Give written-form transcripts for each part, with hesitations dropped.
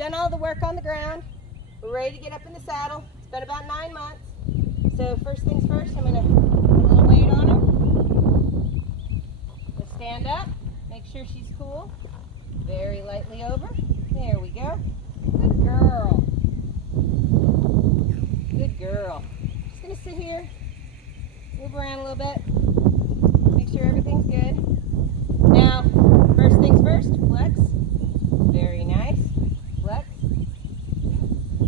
done all the work on the ground. We're ready to get up in the saddle. It's been about 9 months. So first things first, I'm going to put a little weight on her. Let's stand up. Make sure she's cool. Very lightly over. There we go. Good girl. Good girl. Just going to sit here, move around a little bit, make sure everything's good. Now, first things first, flex. Very nice. Flex.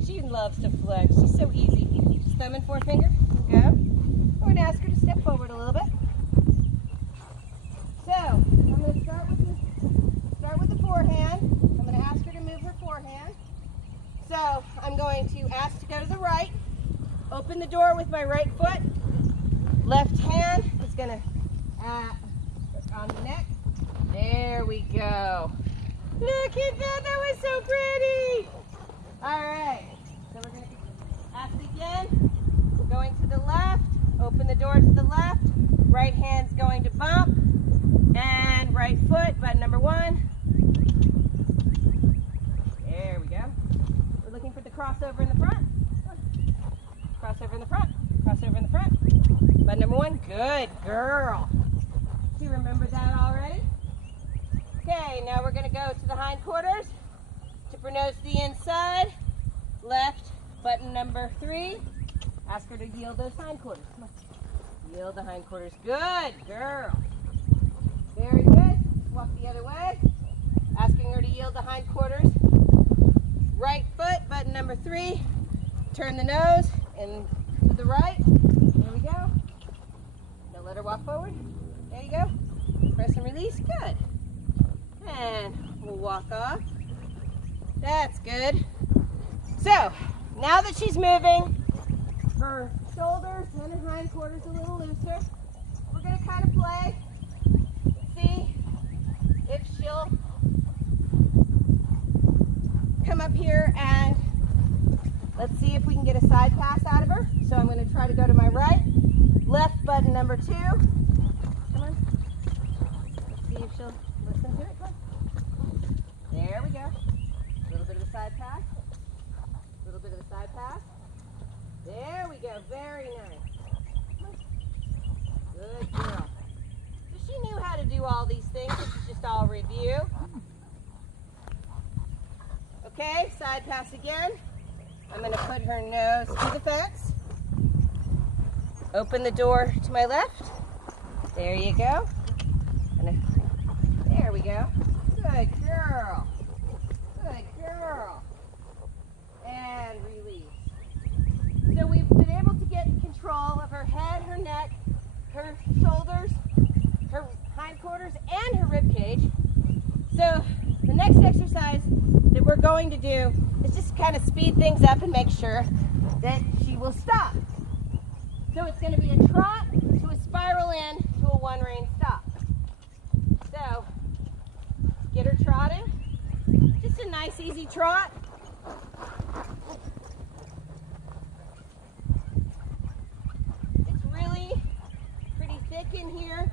She loves to flex. She's so easy. Just thumb and forefinger. Go. I'm going to ask her to step forward a little bit. So, I'm going to start with the forehand. I'm going to ask her to move her forehand. So, I'm going to ask to go to the right. Open the door with my right foot. Left hand is going to on the neck. There we go. Look at that. That was so pretty. All right. So we're going to ask again. We're going to the left. Open the door to the left. Right hand's going to bump. And right foot, button number 1. There we go. We're looking for the crossover in the front. Crossover in the front. Crossover in the front. Button number 1. Good girl. Do you remember that already? Okay, now we're going to go to the hindquarters. Tip her nose to the inside. Left, button number 3. Ask her to yield those hindquarters. Come on. Yield the hindquarters. Good girl. Very good. Walk the other way. Asking her to yield the hindquarters. Right foot, button number 3. Turn the nose and to the right. There we go. Now let her walk forward. There you go. Press and release. Good. And we'll walk off. That's good. So, now that she's moving, her shoulders and her hindquarters a little looser, we're going to kind of play, see if she'll come up here and let's see if we can get a side pass out of her. So I'm going to try to go to my right, left button number 2. Come on. Let's see if she'll listen to it. Come on. There we go. A little bit of a side pass. A little bit of a side pass. There we go. Very nice. Good girl. So she knew how to do all these things. This is just all review. Okay, side pass again. I'm going to put her nose to the fence. Open the door to my left. There you go. There we go. Good girl. Good girl. And release. So we've been able to get control of her head, her neck, her shoulders, her hindquarters, and her rib cage. So the next exercise that we're going to do is just kind of speed things up and make sure that she will stop. So it's going to be a trot to a spiral in to a 1-rein stop. So get her trotting. Just a nice easy trot. It's really pretty thick in here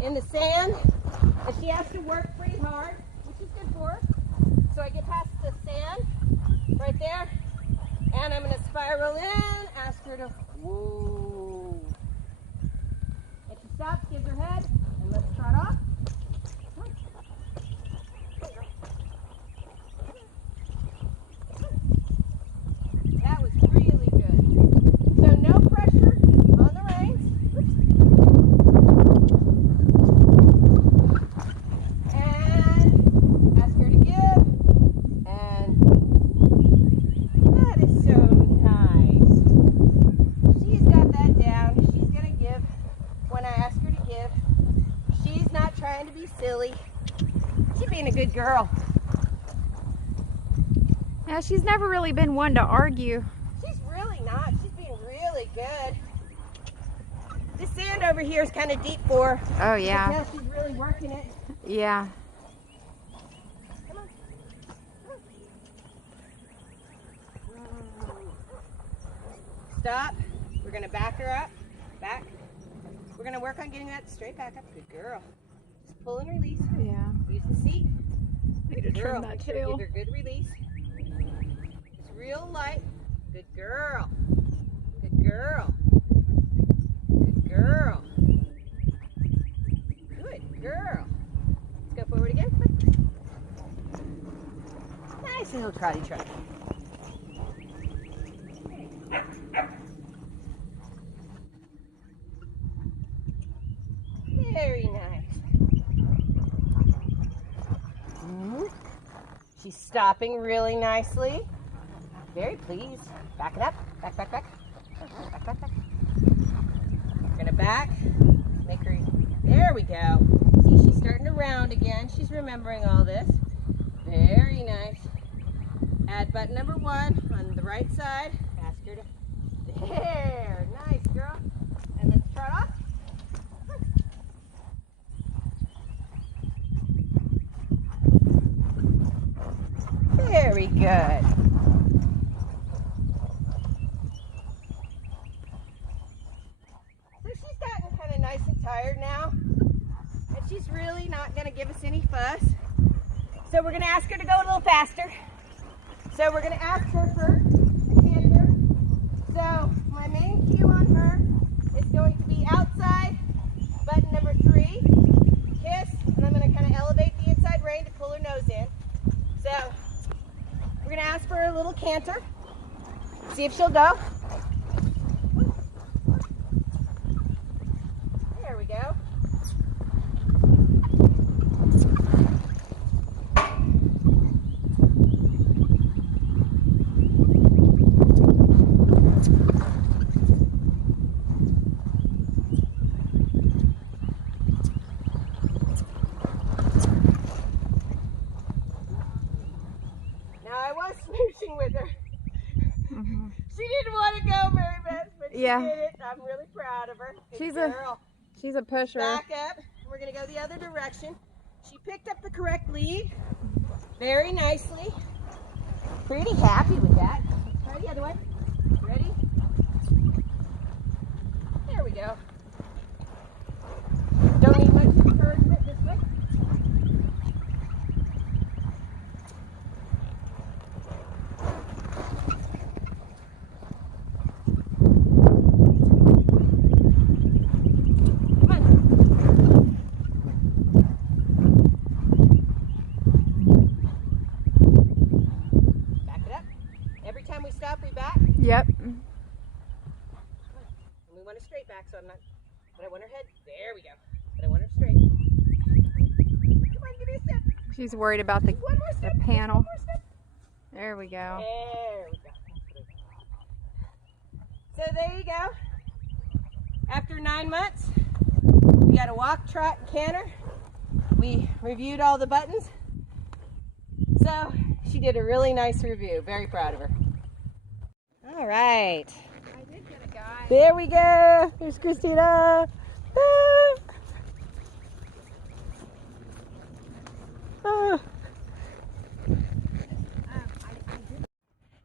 in the sand, and she has to work pretty hard, which is good for her. So I get past the sand right there, and I'm going to spiral in, ask her to whoa. And she stops, gives her head, and let's trot off. That was really good. So no pressure on the reins. And ask her to give. And that is so nice. She's got that down. She's going to give when I ask her to give. She's not trying to be silly. She's being a good girl. Yeah, she's never really been one to argue. She's really not. She's being really good. This sand over here is kind of deep for her. Oh, yeah. Now she's really working it. Yeah. Come on. Stop. We're going to back her up. Back. We're going to work on getting that straight back up. Good girl. Just pull and release. Yeah. Use the seat. Need to Good girl. trim that Make sure tail. give her good release. real light. Good girl. Good girl. Good girl. Good girl. Let's go forward again. Nice little trotty trot. Very nice. She's stopping really nicely. Very pleased. Back it up. Back, back, back. Back, back, back. We're gonna back. Make her. There we go. See, she's starting to round again. She's remembering all this. Very nice. Add button number 1 on the right side. Ask her to. There. Nice, girl. And let's trot off. Very good. So she's gotten kind of nice and tired now. And she's really not going to give us any fuss. So we're going to ask her to go a little faster. So we're going to ask her for a canter. So my main cue on her is going to be outside, button number 3, kiss, and I'm going to kind of elevate the inside rein to pull her nose in. So we're going to ask for a little canter, see if she'll go. There we go. With her. She didn't want to go very much, but she did it. I'm really proud of her. She's a pusher. Back up. We're going to go the other direction. She picked up the correct lead very nicely. Pretty happy with that. Let's try the other one. Ready? There we go. Don't need much encouragement this way. Yep. And we want a straight back, so I'm not, but I want her head. There we go. But I want her straight. Come on, give me a step. She's worried about the panel. There we go. There we go. So there you go. After 9 months, we got a walk, trot, and canter. We reviewed all the buttons. So she did a really nice review. Very proud of her. All right. I did get a guy. There we go. There's Christina. Ah. Ah.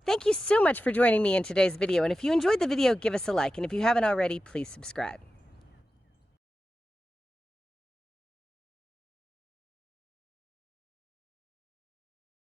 Thank you so much for joining me in today's video. And if you enjoyed the video, give us a like. And if you haven't already, please subscribe.